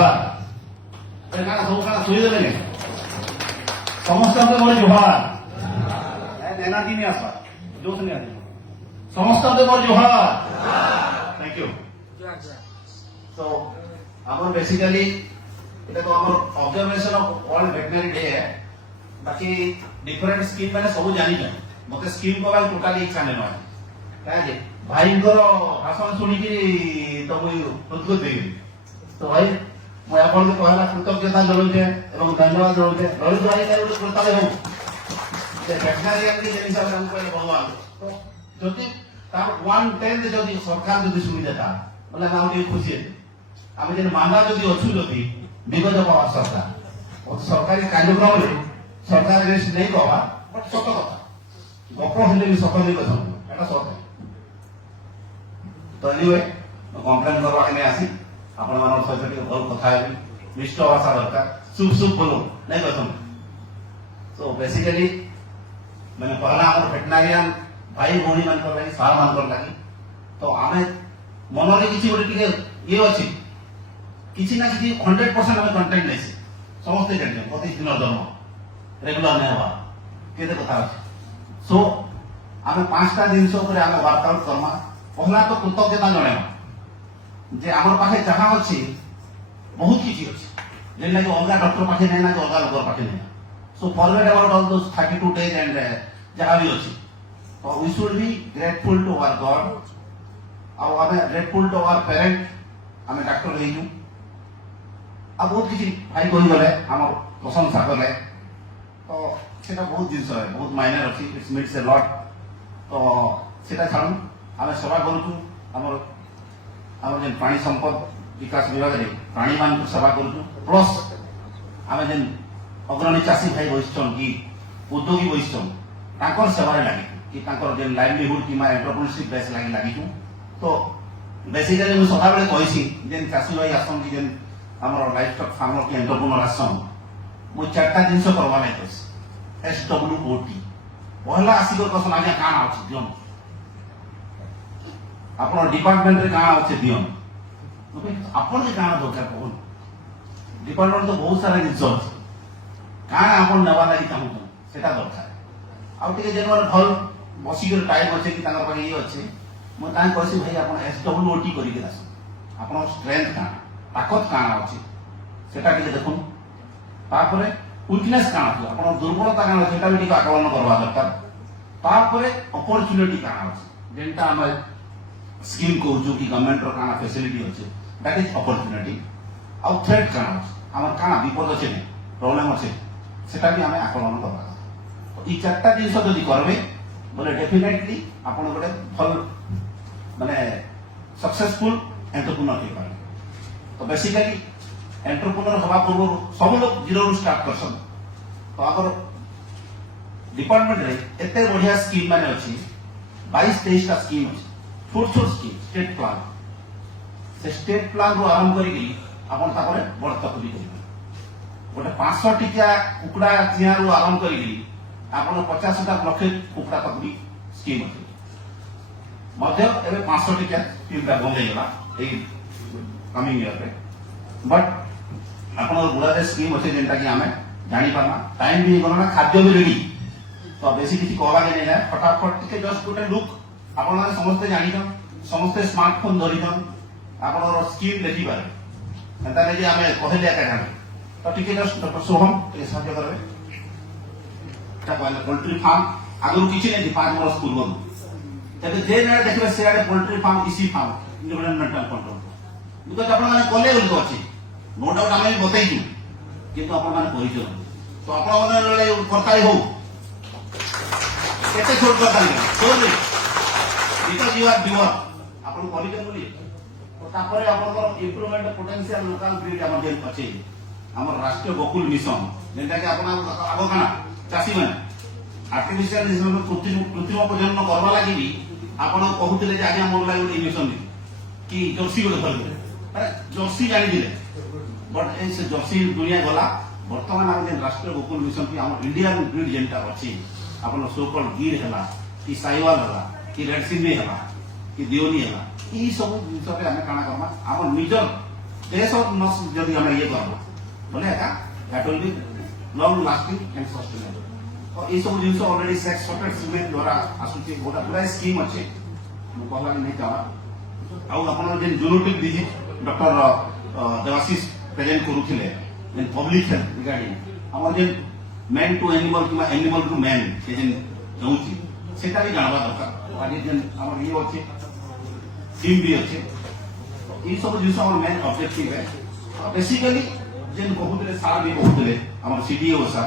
जोहार सब क्या शुदेले समस्त मोर जोहार एनार्जी नहीं आसवा जोश नहीं आस समस्त मोर जोहार थैंक यू सो आम बेसिकली এটা তো আমার observation of world veterinary day है बाकी डिफरेंट स्कीम मैंने सब जानी ना मते स्कीम को टोटाली इच्छा नहीं नय काहे जे भाईଙ୍କର भाषण सुनी कि तो मुई उद्गत देगी तो भाई मैं आपन को कहला कृतज्ञता जणाउछे एवं धन्यवाद जणाउछे रोज भाई का एक कृतज्ञ हो जे भेटेरिनारी के जे हिसाब हम कहले भगवान तो जति तार 1/10 जति सरकार जति सुविधा था बोले हम के खुशी है हम जे मानना जति अछु जति विगत पावर सरकार और सरकारी कार्यक्रम रे सरकार रेस्ट नहीं कहवा बट सत कथा गप हेले भी सत नहीं कथा एटा सत तो एनीवे कंप्लेन करवा के नहीं आसी आपण मानव सहित के भल कथा है मिष्ट भाषा दरकार सुप सुप बोलो नहीं कथा सो बेसिकली मैंने पहला हमर वेटरनरियन भाई भौणी मान कर लागि सार मान कर लागि तो आमे मनरे किछि गोटे टिके ये अछि किछि ना किछि 100% हमें कंटेंट नहीं समस्त जानते प्रतिदिन धर्म रेगुलर नहीं हवा केते कथा अछि सो आमे पांचटा जिंस ऊपर आमे वर्कआउट करमा पहला तो कृतज्ञता जणाइमा जे हमर पाखे जहां अछि बहुत किछि अछि जेन लागि अलगा डॉक्टर पाखे नै ना अलगा लोग पाखे नै so forget about all those 32 days and जहां भी अछि तो we should be grateful to our God और आमे ग्रेटफुल टू आवर पेरेंट आमे डॉक्टर हेजु आ बहुत किसी भाई कही गले हम प्रशंसा कले तो सेटा बहुत जिनस है बहुत मायने रखी इट्स मीन्स ए लॉट तो सेटा छाड़ू आम सेवा करूँ हमर हमर जेन प्राणी संपद विकास विभाग रे प्राणी मान को सेवा करूँ प्लस आम जेन अग्रणी चाषी भाई बहिछन कि उद्योगी बहिछन ताकर सेवारे लागि कि ताकर जेन लाइवलीहुड कि एंटरप्रेन्योरशिप बेस लागि लागि तो बेसिकली मैं सदा बेले कहिसी जेन चाषी भाई आसन कि जेन हमर लाइफस्टॉक फार्मर की एंटरप्रेन्योर आसन मु चारटा जिंस करवा नै कस SWOT पहला आसी कर कसन आज्ञा काना अछि दियन आपण डिपार्टमेंट रे काना अछि दियन आपण के काना दरकार कोन डिपार्टमेंट तो बहुत सारा जिंस अछि काना आपण नवा लागि चाहू सेटा दरकार आ टिके जेनवर भल बसी कर टाइम अछि कि तांगर पाके ये अछि म तां कहसी भाई आपण SWOT करि के आस आपण स्ट्रेंथ काना ताकत काना अछि सेटा के देखुन तापरे वीकनेस काना अछि आपण दुर्बलता काना सेटा भी टिके आकलन करबा दरकार तापरे अपॉर्चुनिटी काना अछि जेंटा हम स्कीम को जो कि गवर्नमेंट रो काना फैसिलिटी अछि दैट इज अपॉर्चुनिटी आ थ्रेट काना अछि हमर काना विपद अछि नै प्रॉब्लम अछि सेटा भी हमें आकलन करबा तो ई चारटा जिंस जदी करबे बोले डेफिनेटली आपण गोटे भल माने सक्सेसफुल एंटरप्रेन्योर के पारे तो बेसिकली एंटरप्रेन्योर हवा पूर्व सब लोग जीरो रु स्टार्ट करसन तो आगर डिपार्टमेंट रे एते बढ़िया स्कीम माने अछि 22-23 टा स्कीम अछि छोट छोट स्कीम स्टेट प्लान से स्टेट प्लान रो आरंभ करी कि आपण ताकरे बड़ तक भी करिबे गोटे 500 टिका कुकुडा चिया रो आरंभ करी कि आपण 50 टा लक्ष कुकुडा तक भी स्कीम अछि मध्य एबे 500 टिका स्कीम ता बंद हेला ए कमिंग ईयर पे बट आपण गुड़ा स्कीम अच्छे जेनटा कि आमे जानी पारना टाइम भी गलना खाद्य भी रेडी तो बेसी किसी कहवा के नहीं है फटाफट टिके जस्ट गोटे लुक आपण माने समस्त जानी छन समस्त स्मार्टफोन धरि छन आपण स्कीम देखि पारे एंता नै जे आमे कहले एका तो टिके जस्ट डॉक्टर सोहम ए साहाय्य करबे ता कहले पोल्ट्री फार्म आगु किछि नै 5 वर्ष पूर्व तबे जे नै देखबे से आडे पोल्ट्री फार्म इसी फार्म इन्वायरमेंटल कंट्रोल बिकज आपण माने कले बोल अछि नो डाउट आमे बतैछु किंतु आपण माने कहिছো तो आपण माने लळे करताई हो केते छोट करताई सोले बिकज यू आर गिवर आपण करिके बोली तो तापरे आपण इंप्रूवमेंट पोटेंशियल लोकल ग्रिड हमर जेन अछि हमर राष्ट्रीय गोकुल मिशन जेंटा कि आपण आगो काना चासी माने आर्टिफिशियल इंसेमिनेशन कृत्रिम प्रजनन करबा लागि भी आपण कहउतले जे आज्ञा मोर लागि मिशन कि जर्सी गोटे भल जर्सी जानी दिले बट ए जर्सी दुनिया गला वर्तमान हम जे राष्ट्रीय गोकुल मिशन की हम इंडियन ब्रीड जेंटा अछि अपन सोकल गिर हला कि साइवाल हला कि रेड सिंधी हला कि दियोनी हला ई सब जिंस पे हमें काना करमा हम निजर टेस्ट और नस जदि हम ये करबो बोले एका that will be long lasting and sustainable और ये सब जिंस ऑलरेडी सेक्स सॉर्टेड सीमेंट द्वारा आसुची गोटा पूरा स्कीम अच्छे मु कहला नहीं चाहा आउ अपन जे zoonotic disease doctor Debashish present करूथिले इन पब्लिक हेल्थ रिगार्डिंग हमर जे मैन टू एनिमल किबा एनिमल टू मैन के जे जाउची सेटा भी जानबा दरकार आज जे हमर ये अच्छे टीम भी अच्छे ये सब जिंस हमर मेन ऑब्जेक्टिव है बेसिकली जेन बहुतले सार भी बहुतले हमर सीडीओ सर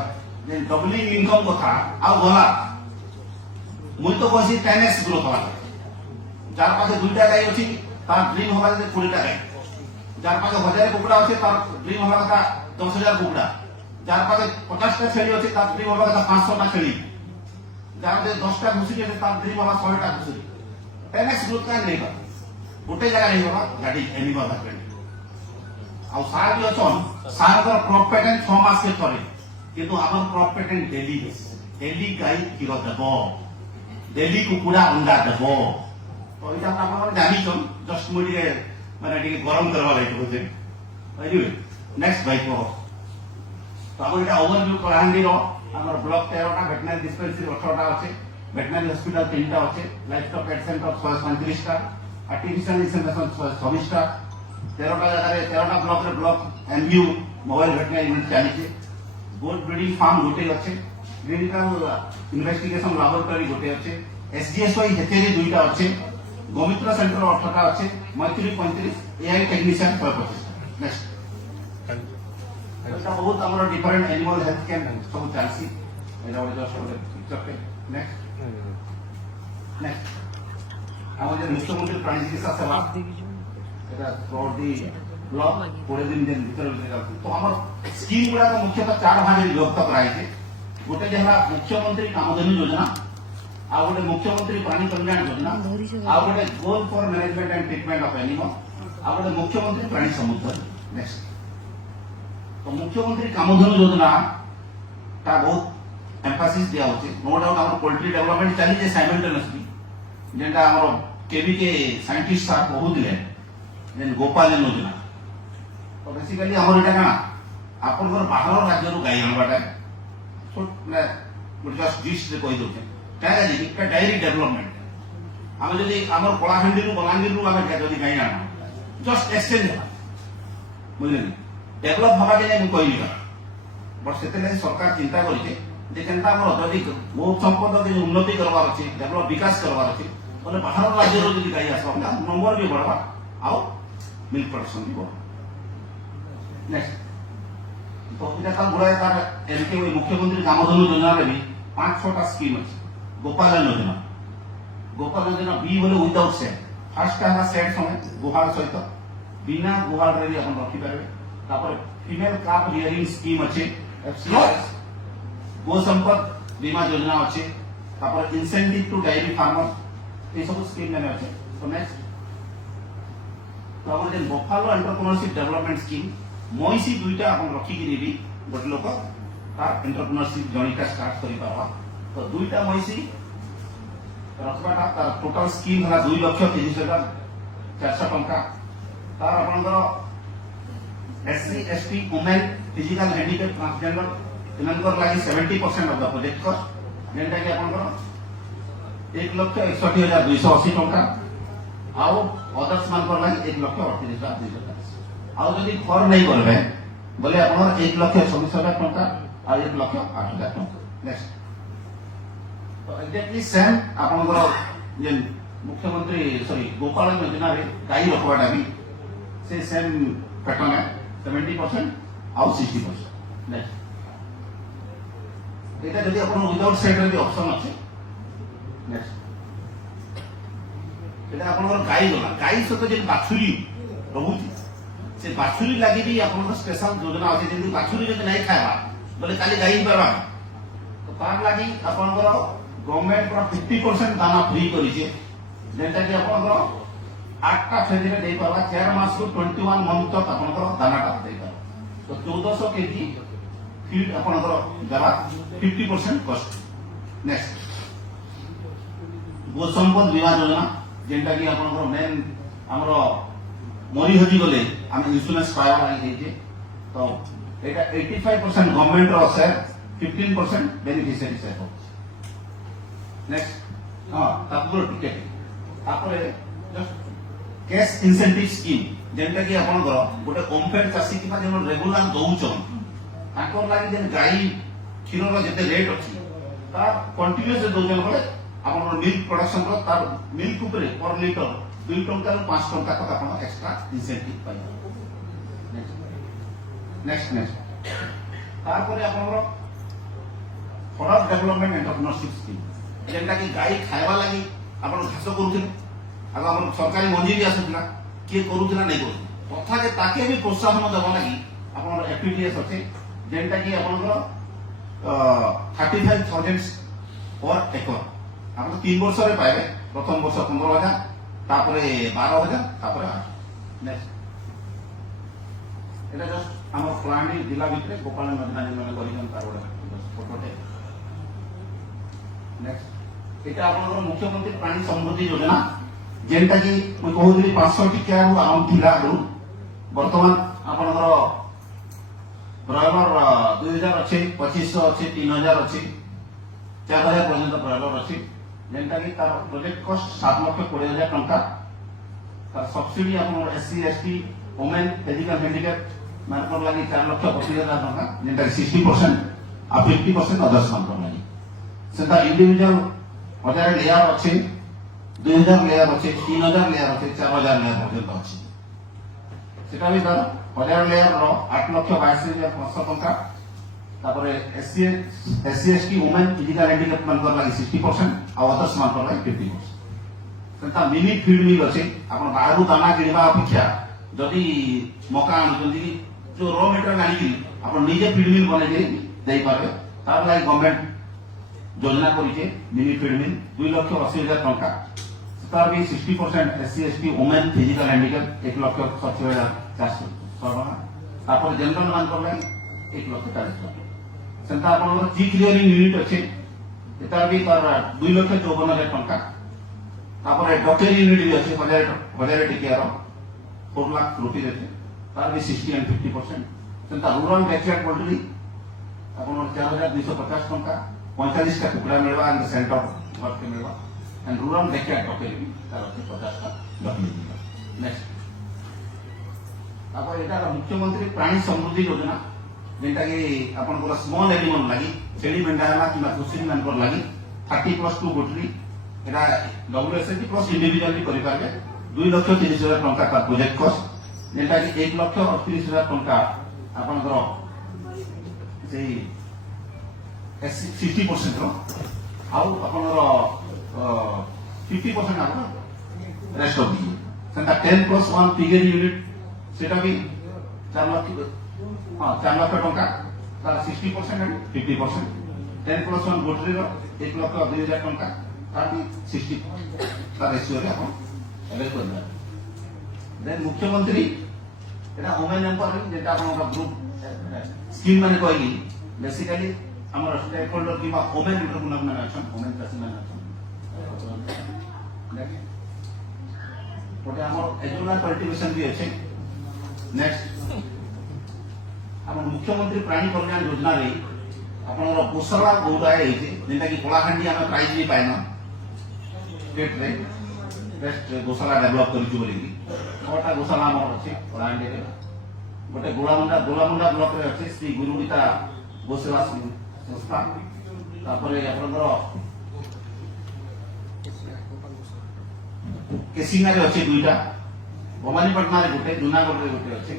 जेन डबलिंग इनकम कथा आ गला मुई तो बसी 10x ग्रोथ होला जार पासे दुईटा गाई अछि तार ड्रीम होला जे 20 टा गाई जार पासे 1000 कुकुडा अछि तार ड्रीम होला कथा 10000 कुकुडा जार पासे 50 टा छेली अछि तार ड्रीम होला कथा 500 टा छेली जार पासे 10 टा घुसी के तार ड्रीम होला 100 टा घुसी 10x ग्रोथ का नहीं कर गोटे जगह नहीं होगा गाड़ी एनिमल हस्बैंड आ सार भी अछन सार का क्रॉप पेटेंट 6 मास के करे किंतु हमर क्रॉप पेटेंट डेली गाई क्षीर देबो डेली कुकुडा अंडा देबो तो इटा आपण जानि छन जस्ट मुडी माने टिके गरम करवा लाइट होते एनिवे नेक्स्ट भाई को तो हम इटा ओवरव्यू करांडी रो हमर ब्लॉक 13 टा वेटनरी डिस्पेंसरी 18 टा আছে वेटनरी हॉस्पिटल 3 टा আছে लाइफस्टॉक पेट सेंटर 135 टा आर्टिफिशियल इंसेमिनेशन 26 टा 13 टा जगह 13 टा ब्लॉक रे block MU mobile veterinary unit चली गोट ब्रीडिंग फार्म गोटे अच्छे क्लिनिकल इन्वेस्टिगेशन लैबोरेटरी गोटे अच्छे एसडीएसवाई हेतेरी दुईटा अच्छे गोमित्र सेंटर 18 टा अच्छे मैत्री 35 एआई टेक्नीशियन 25 नेक्स्ट एटा बहुत हमर डिफरेंट एनिमल हेल्थ कैंप सब चलसी एटा ओडे जस्ट ओडे पिक्चर पे नेक्स्ट हमर जे मुख्यमंत्री प्राणी चिकित्सा सेवा एटा फॉर दी ब्लॉक 20 दिन जे भीतर जाती तो हमर स्कीम गुडा का मुख्यतः 4 भाग रे विभक्त कराई छे गोटे जेहा मुख्यमंत्री कामधेनु योजना आ गोटे मुख्यमंत्री प्राणी कल्याण योजना आ गोटे goal for management and treatment of animal आ गोटे मुख्यमंत्री प्राणी समुद्र नेक्स्ट तो मुख्यमंत्री कामधेनु योजना ता बहुत एम्फासिस दिया होचे नो डाउट हमर पोल्ट्री डेवलपमेंट चली जे साइमल्टेनियसली जेंटा हमर केबी के साइंटिस्ट साहब बहुत दिले जेन गोपाल योजना तो बेसिकली हमर इटा काना आपन घर बाहर राज्य रो गाई आनबाटा छोट ने जस्ट डिश रे कहि दोते काहे जे इटा डायरी डेवलपमेंट हम जदी हमर कोलाखंडी रो बलांगीर रो हम जदी गाई आना जस्ट एक्सचेंज बुझले डेवलप हवा के नै कहि दिला बट सेते सरकार चिंता करिते जे केनता हमर जदी बहुत संपद के उन्नति करबार अछि डेवलप विकास करबार अछि बोले बाहर राज्य रो जदी गाई आसबा नंबर भी बढ़वा आउ मिल्क प्रोडक्शन भी बढ़वा नेक्स्ट तो इटा का गुड़ा तार एमके मुख्यमंत्री कामधेनु योजना रे भी 5-6 टा स्कीम अछि गोपाल योजना बी बोले विदाउट सेट फर्स्ट का सेट समय गुहार सहित बिना गुहार रे अपन रखि पारे तापर फीमेल काफ रियरिंग स्कीम अछि एफसीआरएस गो संपद बीमा योजना अछि तापर इंसेंटिव टू डायरी फार्मर ए सब स्कीम में अछि तो नेक्स्ट तो हमर जे बफालो एंटरप्रेन्योरशिप डेवलपमेंट स्कीम मईसी दुईटा अपन रखी कि भी गोटे लोक तार एंटरप्रेन्योरशिप जर्नीटा स्टार्ट करि पारबा तो दुईटा मईसी रखबाटा तार टोटल स्कीम हला 2,30,400 टंका तार आपनकर SC ST women physical handicap transgender इनकर लागि 70% ऑफ द प्रोजेक्ट कॉस्ट जेंटा कि आपनकर 1,61,280 टंका आउ अदर्स मानकर लागि 1,38,280 आउ जदी फॉर्म नहीं करबे बोले आपन 1,26,000 टंका आ 1,08,000 टंका नेक्स्ट तो एग्जैक्टली सेम आपनकर जे मुख्यमंत्री सॉरी गोपाल योजना रे गाई रखवाटा भी से सेम पैटर्न है 70% आउ 60% नेक्स्ट एटा जदी आपन विदाउट सेट रे भी ऑप्शन अछि नेक्स्ट एटा आपनकर गाई सहित जे बाछुरी रहुची से बाछुरी लागि भी आपन स्पेशल योजना अछि जेंति बाछुरी जति नै खायबा बोले खाली गाई परबा तो तार लागि आपन गवर्नमेंट पर 50% दाना फ्री करि छै जेंटा कि आपन 8 टा फेज रे दे परबा 4 मास को 21 मंथ तक आपन दानाटा दे परबा तो 1400 केजी फीड आपन देबा 50% कॉस्ट नेक्स्ट गो संपद बीमा योजना जेंटा कि आपन मेन हमरो मरी हजि गले आम इंश्योरेंस पाइबा लगे तो एटा 85% गवर्नमेंट रो शेयर 15% बेनिफिशियरी शेयर हो नेक्स्ट हां तापर टिकेट तापर जस्ट कैश इंसेंटिव स्कीम जेंटा कि आपन गोटे ओमफेड चासी कि जेन रेगुलर दउचन ताकर लागि जेन गाई क्षीर रो जते रेट अछि ता कंटीन्यूअस दउचन बोले आपन मिल्क प्रोडक्शन रो तार मिल्क ऊपर पर लीटर 2 टंका रो 5 टंका तक आपन एक्स्ट्रा इंसेंटिव पाइबा नेक्स्ट तारपरे आपन फॉर डेवलपमेंट एंटरप्रेन्योरशिप स्कीम जेंटा कि गाई खाइबा लागि आपन घास करूथिले आग हम सरकारी मंजी भी आसुला किए करूथिला नै करू कथा के ताके भी प्रोत्साहन देबा लागि आपन एफपीटीएस अछि जेंटा कि आपन 35,000 पर एकर आपन 3 वर्ष रे पाइबे प्रथम वर्ष 15,000 तापरे 12,000 तापरे 8 नेक्स्ट এটা জাস্ট আমার প্লানি জেলা ভিতরে গোপাল নদী মানে করিজন তার ফটোতে নেক্সট এটা আপনাদের মুখ্যমন্ত্রী প্রাণী সমৃদ্ধি যোজনা যেটা কি মই কহুଥିଲି 500 টিকা আরাম থিলা বর্তমান আপনাদের ব্রয়লার 2000 আছে 2500 আছে 3000 আছে 4000 পর্যন্ত ব্রয়লার আছে যেটা কি তার প্রজেক্ট কস্ট 7,20,000 টাকা তার সাবসিডি আপনার SC ST women physical handicap मानकर लगी 4,25,000 टका जेंटा 60% आ 50% अदर्स मानकर लगी सेटा इंडिविजुअल 1000 लेयर अछि 2000 लेयर अछि 3000 लेयर अछि 4000 लेयर पर्यंत अछि सेटा भी तार 1000 लेयर रो 8,22,500 टका तापरे SC ST women physical handicap मानकर लगी 60% आ अदर्स मानकर लगी 50% सेटा मिनी फीड मिल अछि आपण बाहरु दाना किनबा अपेक्षा जदि मका आनुचंदी जो रॉ मटेरियल आनी अपन निजे फीड मिल बने दे पारे तार लागि गवर्नमेंट योजना करिचे मिनी फीड मिल 2,80,000 टका तार भी 60% SC ST women physical handicap 1,60,400 सरबना तापर जनरल मान कर लागि 1,40,000 सेंता अपन ची क्लियरिंग यूनिट अछि एतार भी तार 2,54,000 टका तापर डॉक्टर यूनिट भी अछि 1000 टिके 4 लाख रुपये देते तार भी 60 and 50% सेंता रूरल बैकयार्ड पोल्ट्री अपन 4,250 टका 45 टा कुकड़ा मिलवा एंड सेंटर वर्क के मिलवा एंड रूरल बैकयार्ड टोकेल भी तार 50 टा लखी नेक्स्ट तापर एटा मुख्यमंत्री प्राणी समृद्धि योजना जेंटा कि अपन को स्मॉल एनिमल लागि छेड़ी मेंढा हला कि खुशी मान पर लागि 30+2 गोटरी एटा डब्ल्यूएसएटी प्लस इंडिविजुअली करि पाबे 2,30,000 टका का प्रोजेक्ट कॉस्ट जेटा कि 1,38,000 टका आपनकर से 60% रो आउ आपनकर 50% आपन rest of the Santa 10+1 figure unit सेटा भी 4 लाख 4 लाख टका तार 60% एंड 50% 10+1 गोटरी रो 1,02,000 टका तार भी 60 तार रेशियो रे आपन देन मुख्यमंत्री एटा वुमेन एम्पावरमेंट जेटा आपन ग्रुप स्कीम माने कहली बेसिकली हमर स्टेक होल्डर किबा वुमेन एंटरप्रेन्योर माने अछन वुमेन चासी माने अछन नेक्स्ट ओटे हमर एजुला कल्टीवेशन भी अछि नेक्स्ट हमर मुख्यमंत्री प्राणी कल्याण योजना रे आपन गोशाला गौराय हेछि जेटा कि कोलाखंडी हम प्राइज भी पाइना स्टेट रे बेस्ट गोशाला डेवलप करिछु बोली छोटा गोशाला हमर अछि कोलांडी रे गोटे गोलामुंडा ब्लॉक रे अछि श्री गुरुगीता गोसेवा संस्था तापरे आपनकर केसिंगा रे अछि दुईटा भवानीपटना रे गोटे जूनागढ़ रे गोटे अछि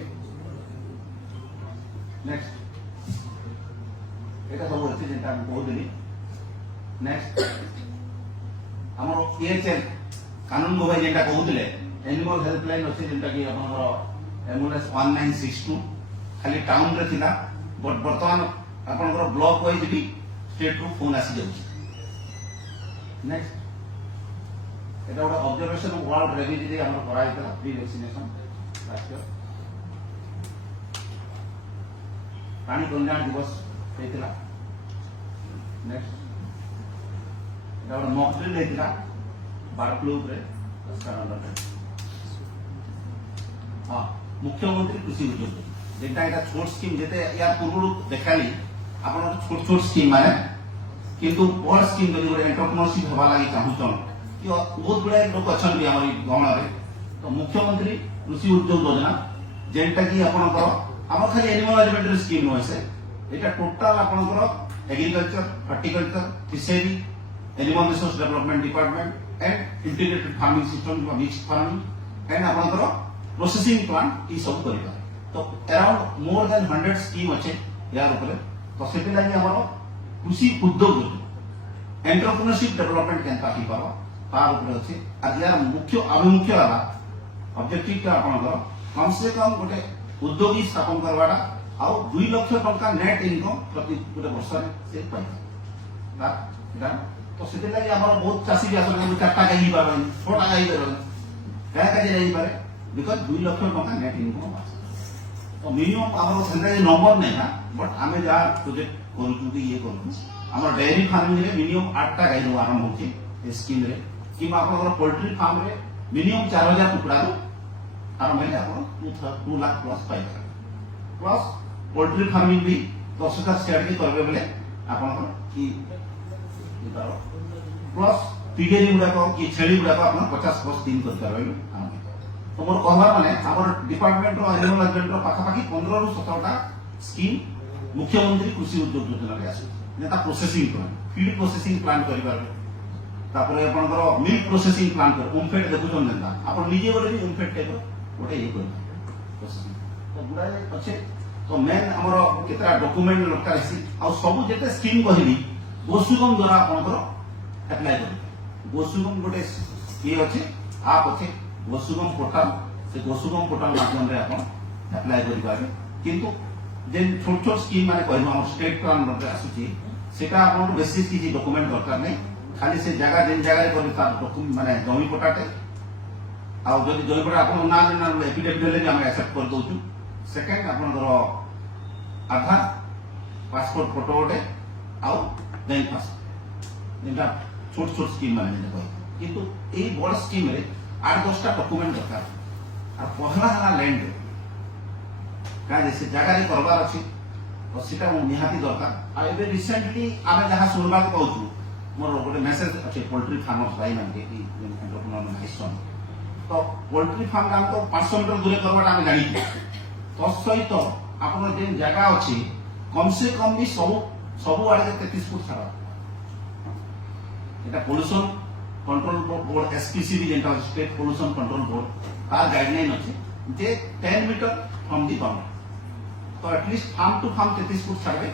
नेक्स्ट एटा सब अछि जेटा हम कहू देली नेक्स्ट हमर पीएचएल कानून गोभाई जेटा कहूले एनिमल हेल्पलाइन अछि जेटा कि आपनकर एम्बुलेंस 1962 खाली टाउन रे थिला बट वर्तमान आपनकर ब्लॉक वाइज भी स्टेट रो फोन आसी जाउछि नेक्स्ट एटा ओटा ऑब्जर्वेशन ऑफ वर्ल्ड रेबिज जे हमर कराइ था फ्री वैक्सीनेशन लास्ट ईयर प्राणी कल्याण दिवस हेतिला नेक्स्ट एटा ओटा मॉक ड्रिल हेतिला बार फ्लू रे उसका अंदर हाँ मुख्यमंत्री कृषि उद्योग जेटा एटा छोट स्कीम जेते या पूर्व देखाली आपण छोट छोट स्कीम माने किंतु बड़ स्कीम जदि गोटे एंटरप्रेन्योरशिप हवा लागि चाहूछन कि बहुत गुडा लोक अछन भी हमर गहना रे तो मुख्यमंत्री कृषि उद्योग योजना जेटा कि आपण को हमर खाली एनिमल हजबेंडरी स्कीम नो से एटा टोटल आपण को agriculture horticulture fishery animal resource development department and integrated farming system mixed farming and आपण को प्रोसेसिंग प्लांट ई सब करिबा तो अराउंड मोर देन 100 स्कीम अच्छे यार ऊपर तो सेते लागि हमर कृषि उद्योग एंटरप्रेन्योरशिप डेवलपमेंट केनता की पावा तार ऊपर अच्छे आ यार मुख्य अभिमुख्य वाला ऑब्जेक्टिव का आपनकर कम से कम गोटे उद्योगी स्थापन करवाटा आउ 2 लाख टंका नेट इनकम प्रति गोटे वर्ष से पाई तो सेते लागि हमर बहुत चासी भी आसन चारटा गाई पाबे छोटा गाई पाबे क्या का जाई पारे बिकॉज़ 2 लाख टंका नेट इनकम तो मिनिमम हमर संगे नंबर नहीं ना बट आमे जा प्रोजेक्ट करू कि ये करू हमर डेयरी फार्मिंग रे मिनिमम 8 टा गाई आरंभ होची ए स्कीम रे कि आपन पोल्ट्री फार्म रे मिनिमम 4000 कुकड़ा आरंभ है आपन 2 lakh plus pi plus poultry farming भी 10,000 स्टार्ट के करबे बेले आपन की प्लस पिगेरी गुडा को कि छेली गुडा को आपन 50 प्लस 3 कर करबे तो मोर कहवा माने हमर डिपार्टमेंट रो एनिमल हजबेंडरी रो पाखा पाखी 15 रु 17 टा स्कीम मुख्यमंत्री कृषि उद्योग योजना रे आसी नेता processing plant feed processing plant करिबार तापर आपनकर मिल्क प्रोसेसिंग प्लांट कर ओमफेड देखुछन नेता आपन निजे बोले भी ओमफेड टाइप गोटे ये कर प्रोसेसिंग तो गुडा अच्छे तो मेन हमर केतरा डॉक्यूमेंट दरकार है आ सब जेते स्कीम कहली गोसुगम द्वारा आपनकर अप्लाई कर गोसुगम गोटे ये अच्छे आप अच्छे गोसुगम पोर्टल से गोसुगम पोर्टल माध्यम रे आपण अप्लाई करि पाबे किंतु जे छोट छोट स्कीम माने कहलो हम स्टेट प्लान रे आसुची सेटा आपण बेसिक की डॉक्यूमेंट दरकार नै खाली से जगह जेन जगह रे कर तार डॉक्यूमेंट माने जमी पटाटे आ जदि जमी पटा आपण ना ना एफिडेविट ले हम एक्सेप्ट कर दोछु सेकंड आपण आधार पासपोर्ट फोटो ओटे आ बैंक पास जेटा छोट छोट स्कीम माने जे कह किंतु ए बड़ स्कीम रे 8-10 टा डॉक्यूमेंट दरकार आ पहला हला लैंड का जैसे जगह रे करबार अछि तो सीटा निहाती दरकार आ एबे रिसेंटली आमे जहां सुनबा के कहू मोर गोटे मेसेज अछि पोल्ट्री फार्मर्स भाई मान के कि एंटरप्रेन्योर नाइसन तो पोल्ट्री फार्म काम तो 500 मीटर दूर करबाटा आमे जानि तो सहित आपन जे जगह अछि कम से कम भी सब आड़े 33 फुट छाड़ा एटा पोल्यूशन कंट्रोल बोर्ड एसपीसीबी जेंटा स्टेट पोल्यूशन कंट्रोल बोर्ड तार गाइडलाइन अछि जे 10 मीटर फ्रॉम दी बाउंड्री तो at least farm to farm 33 foot छाड़े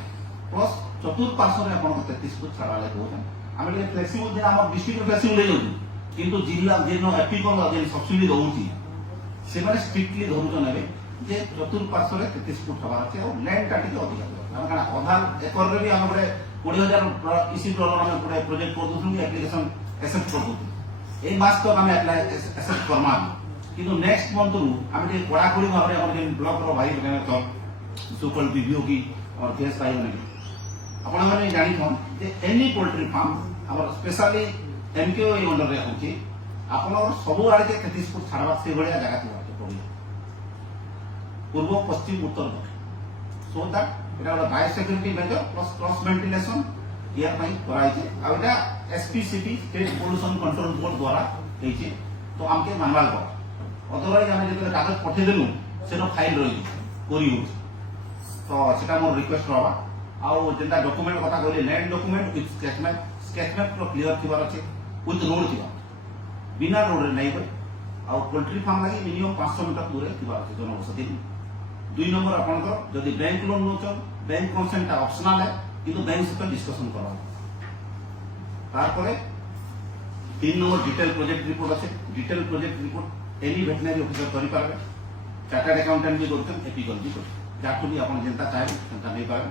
प्लस चतुर्पार्श्व रे आपन 33 फुट छाड़ा ले होय आमे ले फ्लेक्सिबल जे हमर डिस्ट्रिक्ट फ्लेक्सिबल ले जाउ किंतु जिल्ला जेनो एपिकल जे सब्सिडी दउची से माने स्ट्रिक्टली धरुचन हेबे जे चतुर्पार्श्व रे 33 फुट हवा अछि और लैंड काटी के अधिक हम काना आधार एकर रे भी हम गोटे 20,000 इसी डॉलर हम गोटे प्रोजेक्ट कर दोथु एप्लीकेशन एक्सेप्ट कर दोथु ए मास तक हम अप्लाई एक्सेप्ट करमा किंतु नेक्स्ट मंथ रु हम जे कोड़ा कोड़ी भाबरे हम जे ब्लॉक रो भाई बने तो सुकल बीबीओ की और केस भाई बने आपण माने जानि थन जे एनी पोल्ट्री फार्म हमर स्पेशली एमकेओ ए अंडर रे होची आपण सब आड़े के 33 फुट छाड़बा से बढिया जगह थिबा पड़िया पूर्व पश्चिम उत्तर so that Etah bio security measure plus cross ventilation या पई कराई छै आ एटा SPCB state pollution control board द्वारा हेई छै तो हमके मानवाल को अदरवाइज हम जे कागज पठे देलु सेनो फाइल रही कोरी हो तो सेटा मोर रिक्वेस्ट रहबा आ जेंटा डॉक्यूमेंट कथा कहले लैंड डॉक्यूमेंट विथ स्केचमेप तो क्लियर थिबार अछि विथ रोड थिबा बिना रोड रे नै आ पोल्ट्री फार्म लागि मिनिमम 500 मीटर दूर थिबार अछि जनबसति 2 नंबर आपन को जदि बैंक लोन नोचन बैंक कंसेंट ऑप्शनल है किंतु बैंक से डिस्कशन करा तार परे 3 नंबर डिटेल प्रोजेक्ट रिपोर्ट अछि detail project report any veterinary officer करि पारबे चार्टर्ड अकाउंटेंट भी करथन एपिकल भी करथन जाटू भी आपन जनता चाहे जनता नै पाए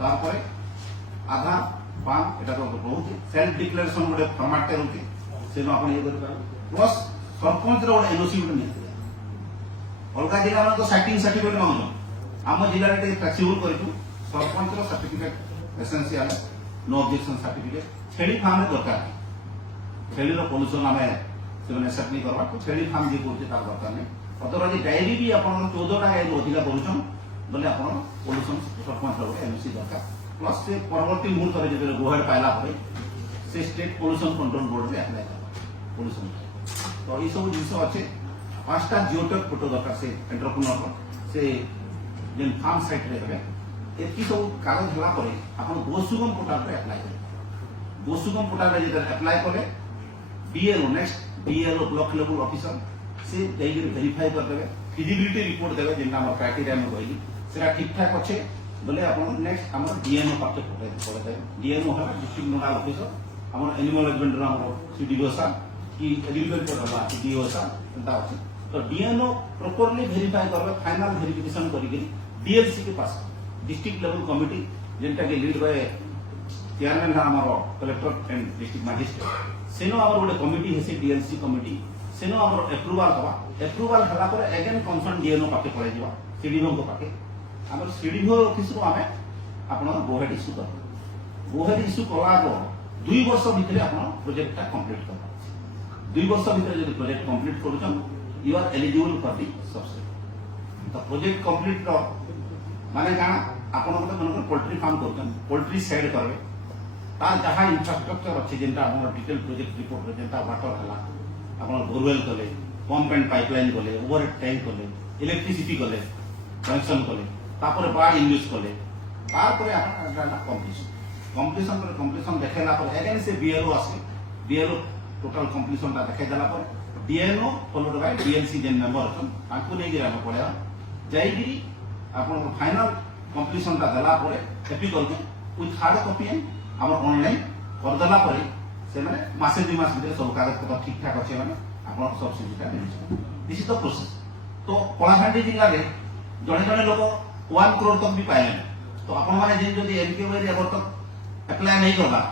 तार परे आधार पान एटा तो बहुत सेल्फ डिक्लेरेशन गोटे फॉर्मेट रहउती सेनो आपन ये करि पारबे प्लस सरपंच रो एनओसी गोटे नै अलगा जिला में तो साइटिंग सर्टिफिकेट मांगो आम जिला रे फ्लेक्सिबल करितु सरपंच रो certificate essential no objection certificate छेली फार्म रे दरकार छेली रो पोल्यूशन हमें से एक्सेप्ट नहीं करबा तो छेली फार्म जे करते तार दरकार नै अदरवाइज डायरी भी आप 14टा गाई अधिका करुछन बोले आप पॉल्यूशन सरपंच गोटे एमसी दरकार प्लस से परवर्ती मुहूर्त में जो गुहार पाइला से स्टेट पॉल्यूशन कंट्रोल बोर्ड में अप्लाई कर पॉल्यूशन तो ये सब जिन अच्छे 5टा जियोटेक फोटो दरकार से एंटरप्रेन्योर से जेन फार्म साइट रे करे एति सब कागज होला परे आपण गोसुगम पोर्टल रे अप्लाई करे गोसुगम पोर्टल रे जे अप्लाई करे BLO next BLO block level officer से जाइए वेरीफाई कर देवे फिजिबिलिटी रिपोर्ट देवे जेनटा हमर क्राइटेरिया में कहि सेटा ठीक ठाक अच्छे बोले आपण नेक्स्ट हमर डीएनओ पाके पड़े दे डीएनओ है डिस्ट्रिक्ट नोडल ऑफिसर हमर एनिमल हस्बेंडरी हमर सीडीओ सा कि एग्रीकल्चर वाला डीओ सा एंता अछि तो डीएनओ प्रॉपर्ली वेरीफाई करबे फाइनल वेरिफिकेशन करिके डीएलसी के पास डिस्ट्रिक्ट लेवल कमिटी जेनटा के लीड बाय चेयरमैन है हमर कलेक्टर एंड डिस्ट्रिक्ट मजिस्ट्रेट सेनो हमर गोटे कमिटी है से डीएलसी कमिटी सेनो हमर अप्रूवल हवा अप्रूवल हला पर अगेन कंसर्न डीएनओ पाके पड़े जीवा सीडीओ को पाके हमर सीडीओ ऑफिस को हमें आपण गोहेड इशू कर गोहेड इशू कला को 2 वर्ष भितर आपण प्रोजेक्ट कंप्लीट कर 2 वर्ष भितर जब प्रोजेक्ट कंप्लीट करूछन you are eligible for the subsidy तो प्रोजेक्ट कंप्लीट रो माने का आपण मते मन पोल्ट्री फार्म करछन पोल्ट्री सेड करबे तार जहां इंफ्रास्ट्रक्चर अछि जेंटा हमर डिटेल प्रोजेक्ट रिपोर्ट रे जेंटा वाटर हला आपण बोरवेल कले पंप एंड पाइपलाइन कले ओवरहेड टैंक कले इलेक्ट्रिसिटी कले कनेक्शन कले तापर बाड़ यूज कले तापर आपण कंप्लीशन देखेला पर अगेन से बीएलओ आसे बीएलओ टोटल कंप्लीशन ता देखे देला पर डीएनओ फॉलोड बाय डीएलसी जेन मेंबर छन ताकू नै गिरा पड़े जाईगिरी आपण फाइनल कंप्लीशन ता देला पर कॉपी करके विथ हार्ड कॉपी हम ऑनलाइन कर देला पर से माने मासे 2 मास भीतर सब कागज पत्र ठीक ठाक अछि माने आपण सब्सिडी ता मिलि दिस इज द प्रोसेस तो कलाहांडी जिल्ला रे जणे जणे लोक 1 करोड़ तक भी पाइले तो आपण माने जे जदी एनकेवाई रे अब तक अप्लाई नहीं करबा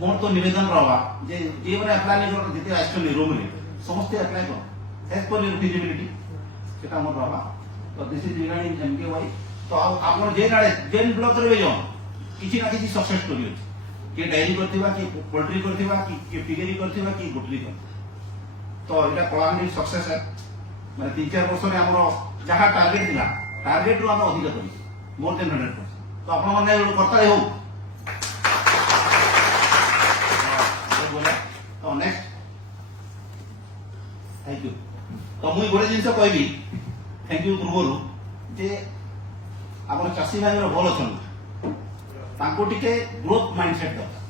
मोर तो निवेदन रहबा जे जे माने अप्लाई नहीं कर जते एक्चुअली रूम रे समस्त अप्लाई कर एज पर योर फिजिबिलिटी सेटा मोर रहबा तो दिस इज रिगार्डिंग एनकेवाई तो आपण जे नाडे जेन ब्लॉक रे जो किछि ना किछि सक्सेस स्टोरी अछि कि डायरी करथिबा कि पोल्ट्री करथिबा कि पिगेरी करथिबा कि गुटली कर तो एटा कलाहांडी सक्सेस है माने 3-4 वर्ष रे हमरो जहां टारगेट दिला टारगेट रो हम अधिक करी मोर देन 100% तो आपण माने करता हो बोला तो नेक्स्ट थैंक यू तो मुई गोटे जिंस कहबी थैंक यू गुरुगुरु जे आपण चासी भाई रो भल छन ताको टिके ग्रोथ माइंडसेट दरकार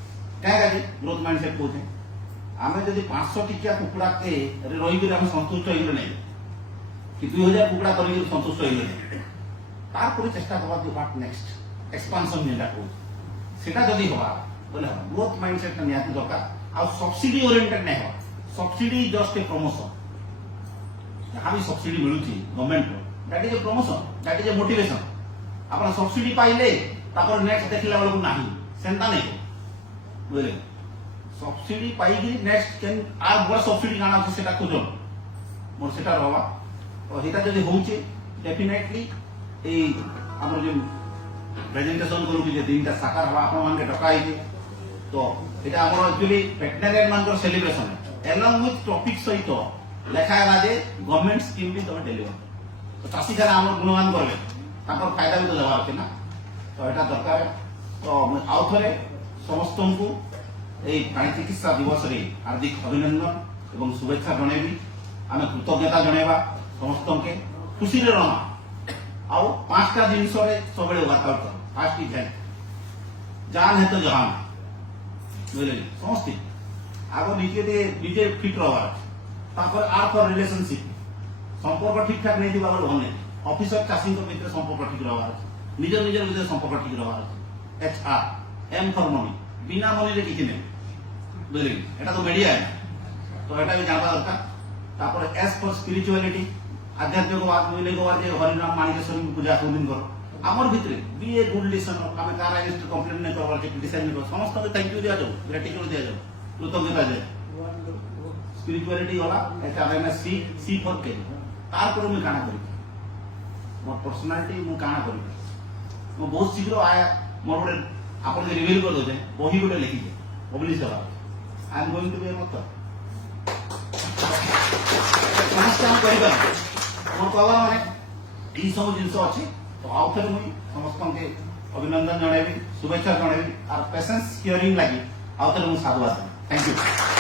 क्या गाजी ग्रोथ माइंडसेट कहते आमे जदि 500 टिकिया कुकुड़ा के रही के हम संतुष्ट होइले नै कि 2000 कुकुड़ा करी संतुष्ट होइले नै तार पर चेष्टा करबा दि व्हाट नेक्स्ट एक्सपेंशन नेला को सेटा जदि होबा बोले ग्रोथ माइंडसेट नियाती दरकार आ सब्सिडी ओरिएंटेड नै हो सब्सिडी जस्ट ए प्रमोशन जहां भी सब्सिडी मिलुची government that is a promotion that is a motivation आपण सब्सिडी पाइले तापर नेक्स्ट देखला वाला नाही सेंता नहीं बोले सब्सिडी पाइगी नेक्स्ट कैन आर बड़ सब्सिडी गाना से सेटा खोजो मोर सेटा रहबा तो हेता जदी होउचे डेफिनेटली ए हमर जे प्रेजेंटेशन करू कि जे दिनटा साकार हवा आपण मान के डकाई जे तो एटा हमर एक्चुअली वेटनरियन मान को सेलिब्रेशन है एलोंग विथ टॉपिक सहित लेखा है जे गवर्नमेंट स्कीम भी तो डिलीवर तो चासी खाना हमर गुणगान करबे तापर फायदा भी तो देबा छै ना तो एटा दरकार तो आउ थरे समस्त को ए प्राणी चिकित्सा दिवस रे हार्दिक अभिनंदन एवं शुभेच्छा जणेबी आमे कृतज्ञता जणेबा समस्त के खुशी रे रहना आउ 5टा जिंस रे सबले वर्कआउट कर फास्ट इज जान है तो जहान बोले समस्त आगो निजे फिट रहबा तापर आर फॉर रिलेशनशिप संपर्क ठीक ठाक नहीं दिबा भले ऑफिसर चासी को भीतर संपर्क ठीक रहबा निजर निजर भीतर संपर्क ठीक रहबा एचआर एम फॉर मनी बिना मनी रे किछि नै बुझले एटा तो मीडिया है तो एटा भी जानबा दरकार तापर एस फॉर स्पिरिचुअलिटी आध्यात्मिक बात मिले को जे हरिनाम माणिकेश्वर पूजा को दिन कर हमर भीतर बी ए गुड लिसन हम तारा अगेंस्ट कंप्लेंट नै करबार छै क्रिटिसाइज नै कर समस्त के थैंक यू दिया जाओ ग्रेटिट्यूड दिया जाओ कृतज्ञता दे स्पिरिचुअलिटी वाला एचआरएमएस सी फॉर के तार पर मैं काना करी मोर पर्सनालिटी मु काना करी मु बहुत शीघ्र आया मोर गोटे आपन रिवील कर दोजे बही गोटे लिखि दे पब्लिश होला I am going to be a मत समस्या हम करी कर मोर कहवा माने ई सब जिनस अच्छी तो आउ थे मुझे समस्त के अभिनंदन जनइबी शुभेच्छा जनइबी आर पेशेंस हियरिंग लगी आउ थे मुझे साधुवाद थैंक यू।